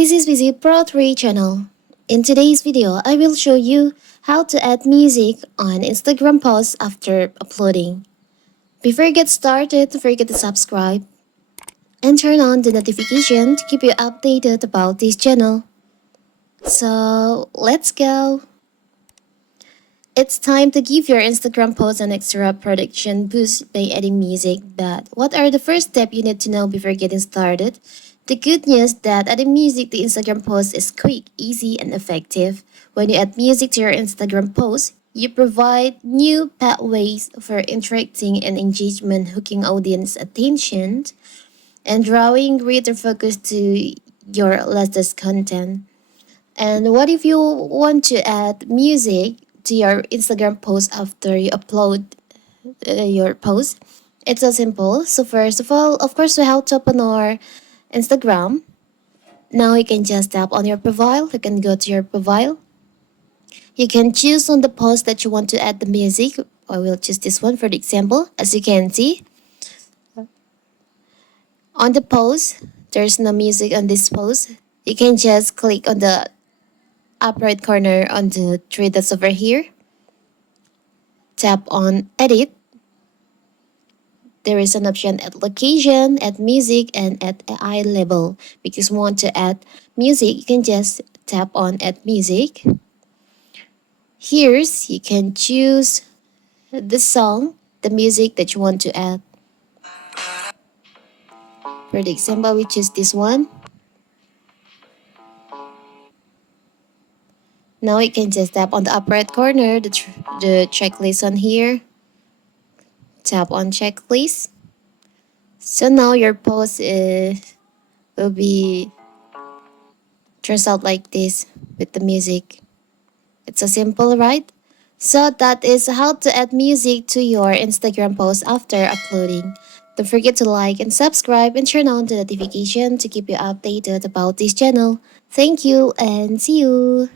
This is Busy Pro 3 channel. In today's video, I will show you how to add music on Instagram posts after uploading. Before you get started, don't forget to subscribe and turn on the notification to keep you updated about this channel. So, let's go! It's time to give your Instagram post an extra production boost by adding music, but what are the first steps you need to know before getting started? The good news that adding music to Instagram posts is quick, easy, and effective. When you add music to your Instagram post, you provide new pathways for interacting and engagement, hooking audience attention, and drawing greater focus to your latest content. And what if you want to add music to your Instagram post after you upload your post? It's so simple. So first of all, of course, we have to open our Instagram. Now you can just tap on your profile. You can go to your profile. You can choose on the post that you want to add the music. I will choose this one for the example. As you can see, on the post, there's no music on this post. You can just click on the upper right corner on the three dots over here. Tap on edit. There is an option add location, add music, and add AI label. Because you want to add music, you can just tap on add music. Here's you can choose the song, the music that you want to add. For the example, we choose this one. Now you can just tap on the upper right corner, the checklist on here. Tap on checklist. So now your post will be turns out like this with the music. It's so simple, right? So that is how to add music to your Instagram post after uploading. Don't forget to like and subscribe and turn on the notification to keep you updated about this channel. Thank you and see you!